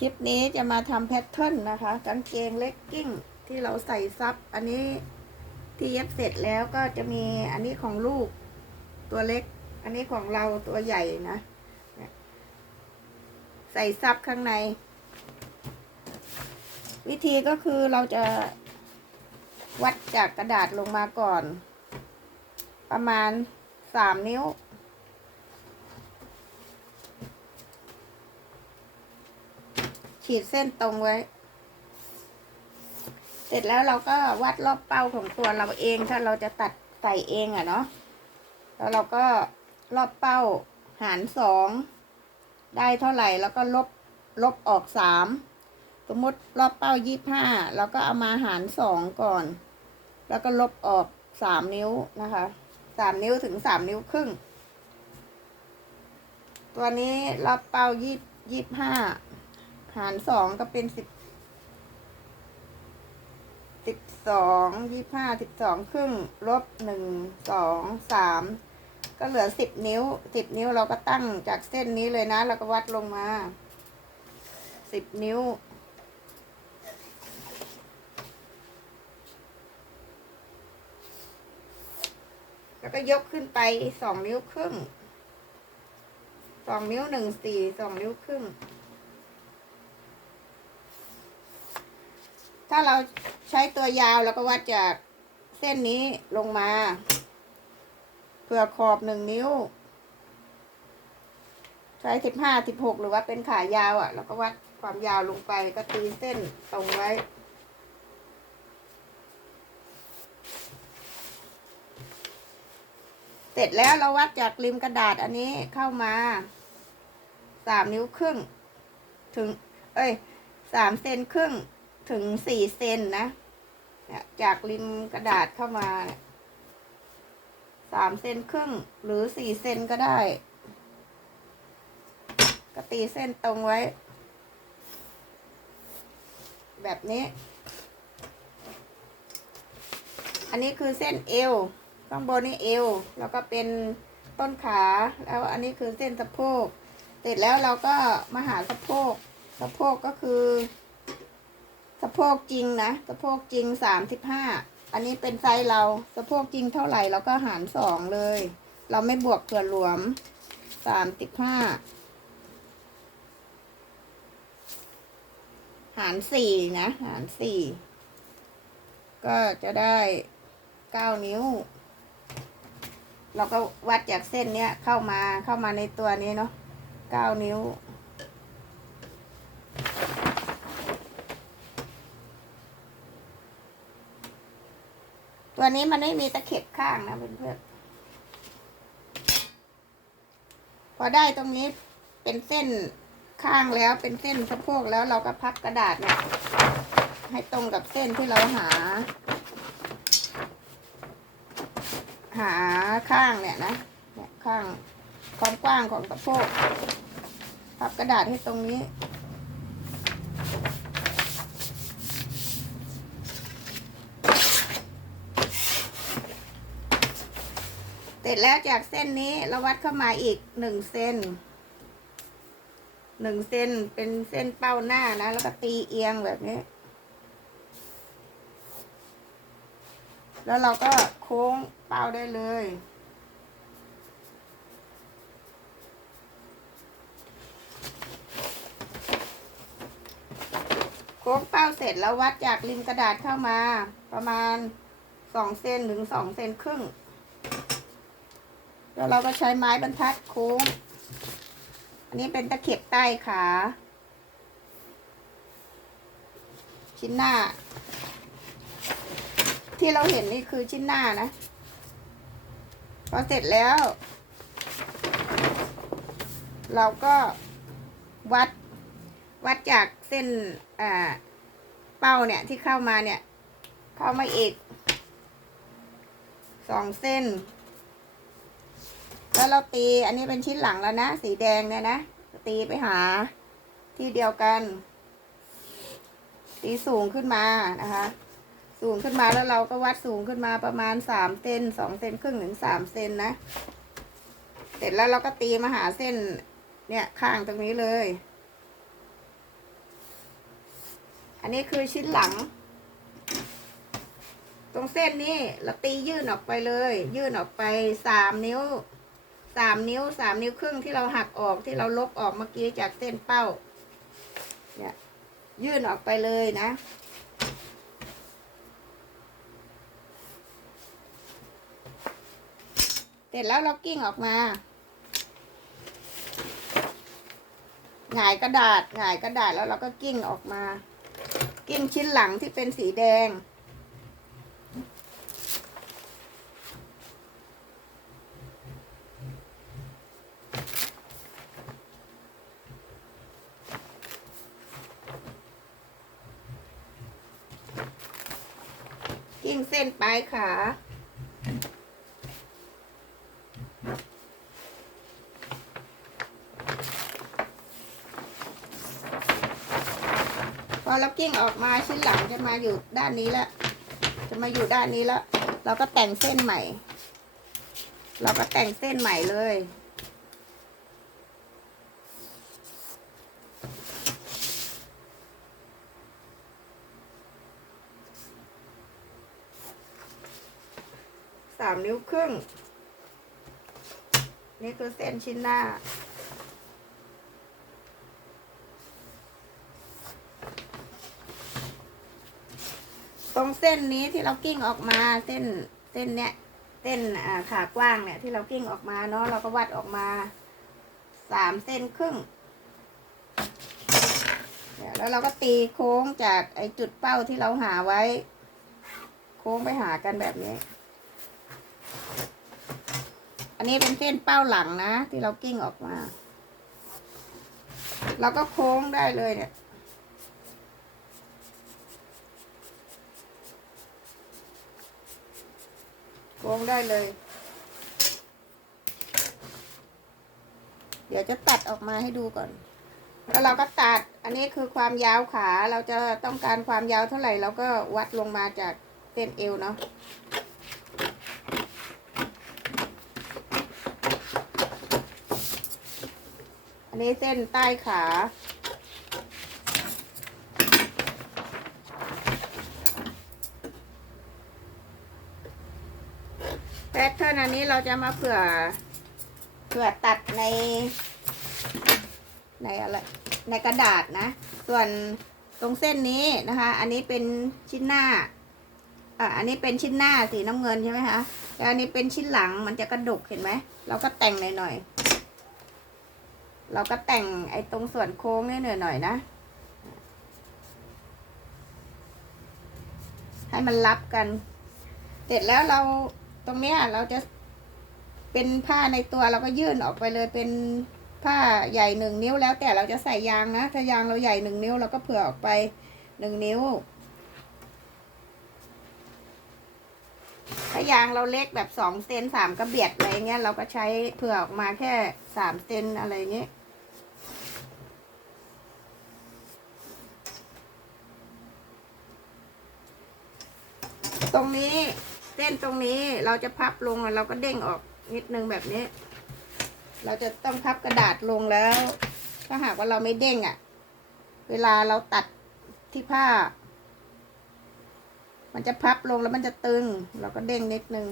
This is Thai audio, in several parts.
คลิปนี้จะมาทำแพทเทิร์นนะคะกางเกงเลกกิ้งที่เราใส่ซับ อันนี้ที่เย็บเสร็จแล้วก็จะมีอันนี้ของลูกตัวเล็ก อันนี้ของเราตัวใหญ่นะ ใส่ซับข้างใน วิธีก็คือเราจะวัดจากกระดาษลงมาก่อน ประมาณสามนิ้ว ขีดเส้นตรงไว้ เสร็จแล้วเราก็วัดรอบเป้าของตัวเราเองถ้าเราจะตัดใส่เองอะเนาะแล้วเราก็รอบเป้าหารสองได้เท่าไหร่แล้วก็ลบลบออกสามสมมติรอบเป้ายี่ห้าเราก็เอามาหารสองก่อน แล้วก็ลบออกสามนิ้วนะคะสามนิ้วถึงสามนิ้วครึ่ง ตัวนี้รอบเป้ายี่ยี่ห้า หารสองก็เป็นสิบสิบสองยี่ห้าสิบสองครึ่งลบหนึ่งสองสามก็เหลือสิบนิ้วสิบนิ้วเราก็ตั้งจากเส้นนี้เลยนะ แล้วก็วัดลงมาสิบนิ้ว แล้วก็ยกขึ้นไปสองนิ้วครึ่งสองนิ้วหนึ่งสี่สองนิ้วครึ่ง ถ้าเราใช้ตัวยาวเราก็วัดจากเส้นนี้ลงมาเพื่อขอบหนึ่งนิ้ว ใช้สิบห้าสิบหกหรือว่าเป็นขายาวอะ่ะเราก็วัดความยาวลงไปก็ตีเส้นตรงไว้เสร็จแล้วเราวัดจากริมกระดาษอันนี้เข้ามาสามนิ้วครึ่ง ถึง เอ้ยสามเซนครึ่ง ถึงสี่เซนนะจากริมกระดาษเข้ามาสามเซนครึ่งหรือสี่เซนก็ได้ ก็ตีเส้นตรงไว้ แบบนี้ อันนี้คือเส้นเอวข้างบนนี่เอวแล้วก็เป็นต้นขาแล้วอันนี้คือเส้นสะโพกเสร็จแล้วเราก็มาหาสะโพกสะโพกก็คือ สะโพกจริงนะสะโพกจริงสามสิบห้าอันนี้เป็นไซส์เราสะโพกจริงเท่าไหร่เราก็หารสองเลย เราไม่บวกเผื่อหลวมสามสิบห้าหารสี่นะ หารสี่ก็จะได้เก้านิ้ว เราก็วัดจากเส้นเนี้ยเข้ามาเข้ามาในตัวนี้เนาะเก้านิ้ว ตัวนี้มันไม่มีตะเข็บข้างนะเพื่อนๆพอได้ตรงนี้เป็นเส้นข้างแล้วเป็นเส้นสะโพกแล้วเราก็พับกระดาษเนี่ยให้ตรงกับเส้นที่เราหา หาข้างเนี่ยนะเนี่ยข้างความกว้างของสะโพกพับกระดาษให้ตรงนี้ ร็จแล้วจากเส้นนี้เราวัดเข้ามาอีกหนึ่งเซนหนึ่งเซนเป็นเส้นเป้าหน้านะ แล้วก็ตีเอียงแบบนี้ แล้วเราก็โค้งเป้าได้เลย โค้งเป้าเสร็จแล้ววัดจากริมกระดาษเข้ามา ประมาณสองเซนถึงสองเซนครึ่ง แล้วเราก็ใช้ไม้บรรทัดโค้ง อันนี้เป็นตะเข็บใต้ขา ชิ้นหน้า ที่เราเห็นนี่คือชิ้นหน้านะ พอเสร็จแล้ว เราก็วัดวัดจากเส้นเป้าเนี่ยที่เข้ามาเนี่ย เข้ามาอีกสองเส้น แล้วเราตีอันนี้เป็นชิ้นหลังแล้วนะ สีแดงเนี่ยนะ ตีไปหาที่เดียวกัน ตีสูงขึ้นมานะคะ สูงขึ้นมาแล้วเราก็วัดสูงขึ้นมาประมาณสามเซนสองเซนครึ่งถึงสามเซนนะ เสร็จแล้วเราก็ตีมาหาเส้น เนี่ยข้างตรงนี้เลย อันนี้คือชิ้นหลังตรงเส้นนี้เราตียื่นออกไปเลย ยื่นออกไปสามนิ้ว สามนิ้วสามนิ้วครึ่งที่เราหักออกที่เราลบออกเมื่อกี้จากเส้นเป้า เนี่ยยื่นออกไปเลยนะ เสร็จแล้วเรากิ้งออกมาหงายกระดาษหงายกระดาษแล้วเราก็กิ้งออกมา กิ้งชิ้นหลังที่เป็นสีแดง กิ้งเส้นปลายขาพอเรากิ้งออกมาชิ้นหลังจะมาอยู่ด้านนี้แล้วจะมาอยู่ด้านนี้แล้ว เราก็แต่งเส้นใหม่ เราก็แต่งเส้นใหม่เลยามนิ้วครึ่ง นี่คือเส้นชิ้นหน้า ตรงเส้นนี้ที่เรากิ้งออกมาเส้นเส้นเนี้ยเส้นอ่าขากว้างเนี่ยที่เรากิ้งออกมาเนาะเราก็วัดออกมาสามเส้นครึ่งเนี่ยแล้วเราก็ตีโค้งจากไอ้จุดเป้าที่เราหาไว้ โค้งไปหากันแบบนี้ อันนี้เป็นเส้นเป้าหลังนะ ที่เรากิ้งออกมา เราก็โค้งได้เลยเนี่ยโค้งได้เลย เดี๋ยวจะตัดออกมาให้ดูก่อน แล้วเราก็ตัด อันนี้คือความยาวขา เราจะต้องการความยาวเท่าไหร่เราก็วัดลงมาจากเส้นเอวเนาะ อันนี้เส้นใต้ขา แพทเทิร์นอันนี้เราจะมาเผื่อ เผื่อตัดใน ในอะไร ในกระดาษนะ ส่วนตรงเส้นนี้นะคะ อันนี้เป็นชิ้นหน้าอะอันนี้เป็นชิ้นหน้าสีน้ำเงินใช่ไหมคะ แล้วอันนี้เป็นชิ้นหลังมันจะกระดกเห็นไหม เราก็แต่งหน่อยๆ เราก็แต่งไอ้ตรงส่วนโค้งนี่หน่อยๆนะ ให้มันรับกัน เสร็จแล้วเราตรงเนี้ยเราจะเป็นผ้าในตัวเราก็ยื่นออกไปเลยเป็นผ้าใหญ่หนึ่งนิ้วแล้วแต่เราจะใส่ยางนะถ้ายางเราใหญ่หนึ่งนิ้วเราก็เผื่อออกไปหนึ่งนิ้วถ้ายางเราเล็กแบบสองเซนสามกระเบียดอะไรเงี้ยเราก็ใช้เผื่อออกมาแค่สามเซนอะไรเงี้ย ตรงนี้ เส้นตรงนี้เราจะพับลงแล้วเราก็เด้งออกนิดนึงแบบนี้ เราจะต้องพับกระดาษลงแล้ว ถ้าหากว่าเราไม่เด้งอะ่ะ เวลาเราตัดที่ผ้า มันจะพับลงแล้วมันจะตึง เราก็เด้งนิดนึง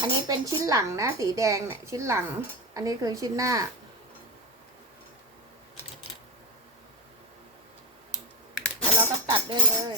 อันนี้เป็นชิ้นหลังนะ สีแดงเนี่ยชิ้นหลัง อันนี้คือชิ้นหน้าแล้วเราก็ตัดได้เลย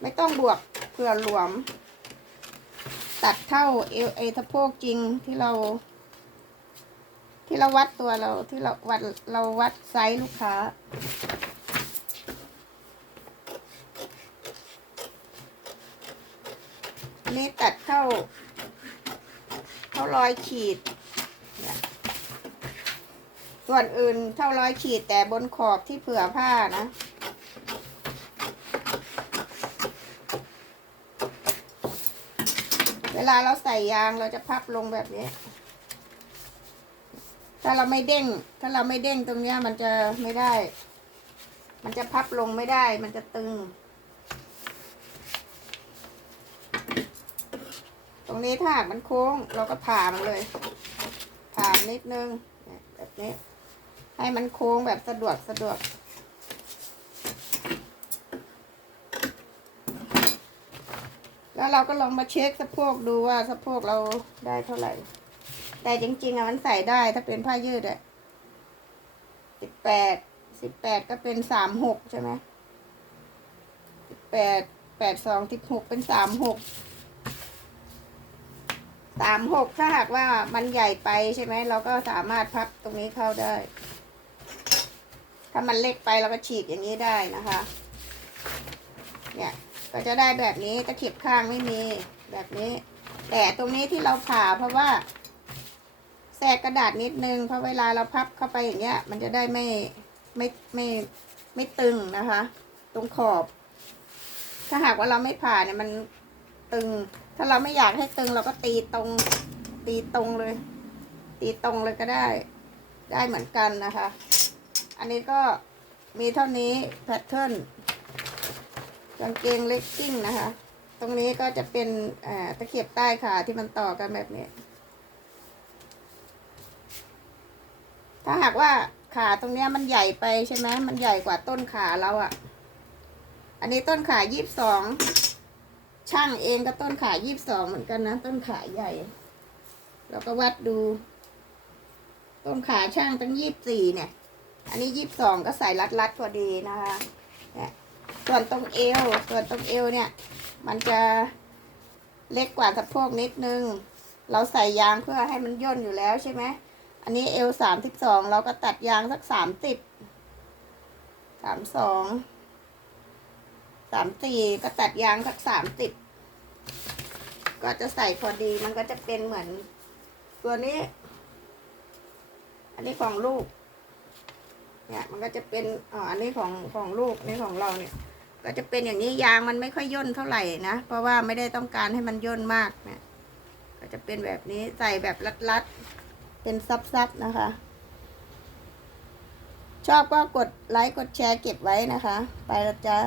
ไม่ ต้องบวกเผื่อหลวม ตัดเท่าเอวเอสะโพกจริงที่เรา ที่เราวัดตัวเราที่เราวัดเราวัดไซส์ลูกค้านนี้ตัดเข้าเข้ารอยขีด ส่วนอื่นเท่ารอยขีดแต่บนขอบที่เผื่อผ้านะ เว ลาเราใส่ยางเราจะพับลงแบบนี้ ถ้าเราไม่เด้ง ถ้าเราไม่เด้งตรงเนี้ยมันจะไม่ได้ มันจะพับลงไม่ได้ มันจะตึง ตรงนี้ถ้าหากมันโค้ง เราก็ผ่ามันเลย ผ่านิดนึงแบบนี้ ให้มันโค้งแบบสะดวกสะดวก แล้วเราก็ลองมาเช็คสะโพกดูว่าสะโพกเราได้เท่าไหร่ แต่จริงๆอะมันใส่ได้ถ้าเป็นผ้ายืดอะสิบแปดสิบแปดก็เป็นสามหกใช่ไหมสิบแปดแปดสองสิบหกเป็นสามหกสามหกถ้าหากว่ามันใหญ่ไปใช่ไหมเราก็สามารถพับตรงนี้เข้าได้ ถ้ามันเล็กไปเราก็ฉีกอย่างนี้ได้นะคะ เนี่ย ก็จะได้แบบนี้ตะเข็บข้างไม่มีแบบนี้ แต่ตรงนี้ที่เราผ่าเพราะว่าแทรกกระดาษนิดนึงเพราะเวลาเราพับเข้าไปอย่างเงี้ย มันจะได้ไม่ไม่ไม่ไม่ตึงนะคะ ตรงขอบ ถ้าหากว่าเราไม่ผ่าเนี่ยมันตึง ถ้าเราไม่อยากให้ตึงเราก็ตีตรง ตีตรงเลย ตีตรงเลยก็ได้ ได้เหมือนกันนะคะ อันนี้ก็มีเท่านี้แพทเทิร์น กางเกงเลกกิ้งนะคะ ตรงนี้ก็จะเป็นตะเข็บใต้ขาที่มันต่อกันแบบนี้ ถ้าหากว่าขาตรงเนี้ยมันใหญ่ไปใช่ไหมมันใหญ่กว่าต้นขาเราอะ่ะ อันนี้ต้นขายี่สิบสองช่างเองก็ต้นขายี่สิบสองเหมือนกันนะ ต้นขาใหญ่ เราก็วัดดู ต้นขาช่างตั้งยี่สิบสี่เนี่ย อันนี้ยี่สิบสองก็ใส่รัดรัดๆพอดีนะคะเนี่ย ส่วนตรงเอว ส่วนตรงเอวเนี่ย มันจะเล็กกว่าสะโพกนิดนึง เราใส่ยางเพื่อให้มันย่นอยู่แล้วใช่ไหม อันนี้เอวสามสิบสองเราก็ตัดยางสักสามสิบสามสองสามสี่ก็ตัดยางสักสามสิบก็จะใส่พอดีมันก็จะเป็นเหมือนตัวนี้ อันนี้ของลูก เนี่ยมันก็จะเป็นอ๋ออันนี้ของของลูกนี่ของเราเนี่ย ก็จะเป็นอย่างนี้ยางมันไม่ค่อยย่นเท่าไหร่นะเพราะว่าไม่ได้ต้องการให้มันย่นมากเนี่ย ก็จะเป็นแบบนี้ใส่แบบรัดๆเป็นซับๆนะคะ ชอบก็กดไลค์กดแชร์เก็บไว้นะคะ ไปแล้วจ้า